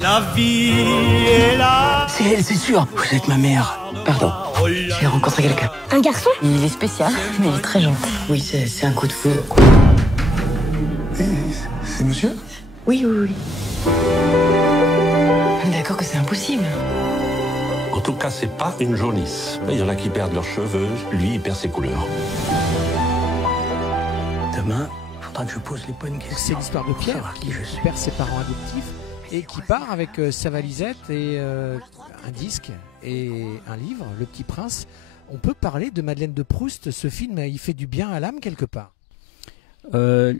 La vie est là. C'est elle, c'est sûr. Vous êtes ma mère. Pardon. J'ai rencontré quelqu'un. Un garçon? Il est spécial, mais il est très gentil. Oui, c'est un coup de foudre. C'est monsieur? Oui. D'accord que c'est impossible. En tout cas, c'est pas une jaunisse. Il y en a qui perdent leurs cheveux, lui, il perd ses couleurs. Demain, il faudra que je pose les bonnes questions. C'est l'histoire de Pierre qui perd ses parents adoptifs et qui part avec sa valisette et un disque et un livre, Le Petit Prince. On peut parler de Madeleine de Proust. Ce film, il fait du bien à l'âme quelque part.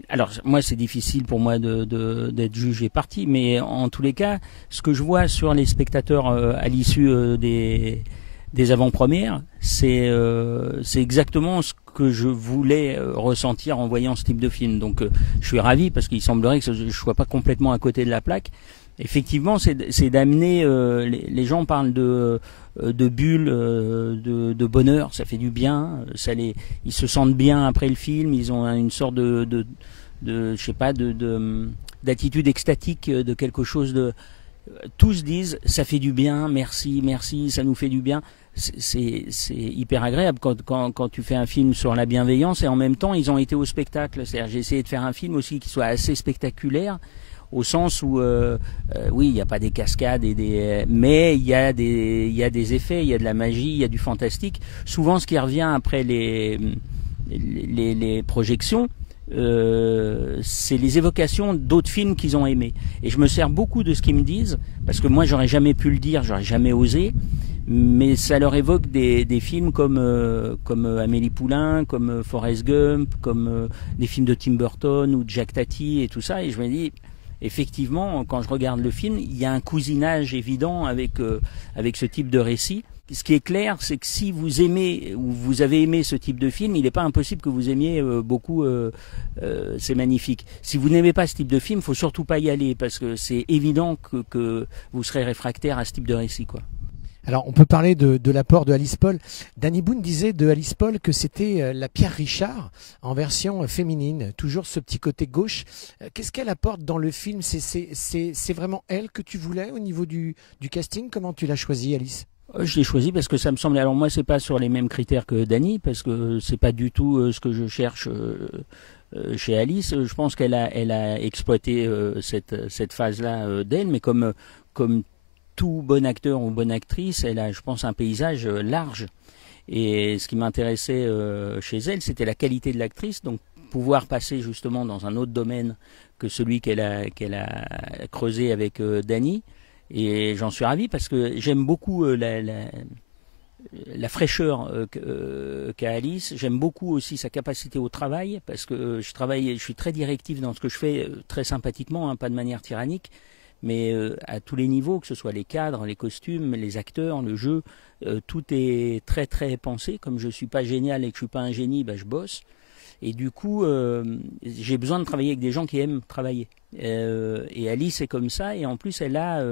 Alors moi c'est difficile pour moi d'être jugé parti, mais en tous les cas ce que je vois sur les spectateurs à l'issue des avant-premières, c'est exactement ce que je voulais ressentir en voyant ce type de film. Donc je suis ravi parce qu'il semblerait que je ne sois pas complètement à côté de la plaque. Effectivement, c'est d'amener, les gens parlent de bulles, de bonheur, ça fait du bien, ils se sentent bien après le film, ils ont une sorte je sais pas, d'attitude extatique, de quelque chose de, tous disent ça fait du bien, merci, ça nous fait du bien. C'est hyper agréable quand tu fais un film sur la bienveillance et en même temps ils ont été au spectacle. C'est-à-dire j'ai essayé de faire un film aussi qui soit assez spectaculaire, au sens où oui, il n'y a pas des cascades mais il y a des effets, il y a de la magie, il y a du fantastique. Souvent ce qui revient après les projections, c'est les évocations d'autres films qu'ils ont aimés. Et je me sers beaucoup de ce qu'ils me disent, parce que moi j'aurais jamais pu le dire, j'aurais jamais osé, mais ça leur évoque des films comme Amélie Poulain, comme Forrest Gump, comme des films de Tim Burton ou de Jacques Tati et tout ça, et je me dis effectivement, quand je regarde le film, il y a un cousinage évident avec ce type de récit. Ce qui est clair, c'est que si vous aimez ou vous avez aimé ce type de film, il n'est pas impossible que vous aimiez beaucoup C'est magnifique. Si vous n'aimez pas ce type de film, il ne faut surtout pas y aller, parce que c'est évident que vous serez réfractaire à ce type de récit, quoi. Alors, on peut parler de l'apport de Alice Paul. Danny Boone disait de Alice Paul que c'était la Pierre Richard en version féminine, toujours ce petit côté gauche. Qu'est-ce qu'elle apporte dans le film? C'est vraiment elle que tu voulais au niveau du casting? Comment tu l'as choisie, Alice? Je l'ai choisi parce que ça me semblait... Alors moi, c'est pas sur les mêmes critères que Danny, parce que c'est pas du tout ce que je cherche chez Alice. Je pense qu'elle a exploité cette phase-là d'elle, mais comme tout bon acteur ou bonne actrice, elle a, je pense, un paysage large. Et ce qui m'intéressait chez elle, c'était la qualité de l'actrice, donc pouvoir passer justement dans un autre domaine que celui qu'elle a creusé avec Danny. Et j'en suis ravi parce que j'aime beaucoup la fraîcheur qu'a Alice. J'aime beaucoup aussi sa capacité au travail, parce que je suis très directif dans ce que je fais, très sympathiquement, hein, pas de manière tyrannique, mais à tous les niveaux, que ce soit les cadres, les costumes, les acteurs, le jeu, tout est très très pensé. Comme je ne suis pas génial et que je ne suis pas un génie, je bosse. Et du coup, j'ai besoin de travailler avec des gens qui aiment travailler. Et Alice est comme ça, et en plus elle a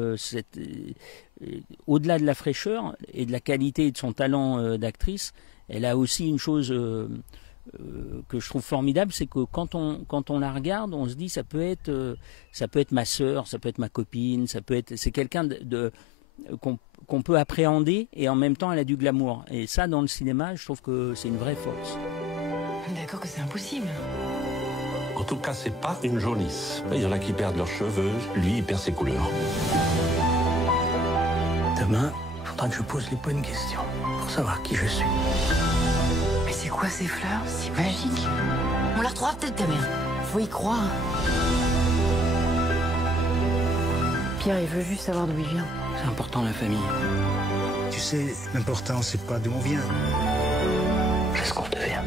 au-delà de la fraîcheur et de la qualité et de son talent d'actrice, elle a aussi une chose que je trouve formidable, c'est que quand on la regarde, on se dit ça peut être ma sœur, ça peut être ma copine, c'est quelqu'un qu'on peut appréhender, et en même temps elle a du glamour. Et ça, dans le cinéma, je trouve que c'est une vraie force. D'accord que c'est impossible. En tout cas, c'est pas une jaunisse. Il y en a qui perdent leurs cheveux, lui, il perd ses couleurs. Demain, il faudra que je pose les bonnes questions pour savoir qui je suis. Mais c'est quoi ces fleurs? C'est magique. On la retrouvera peut-être, ta mère. Faut y croire. Pierre, il veut juste savoir d'où il vient. C'est important, la famille. Tu sais, l'important, c'est pas d'où on vient. C'est ce qu'on devient.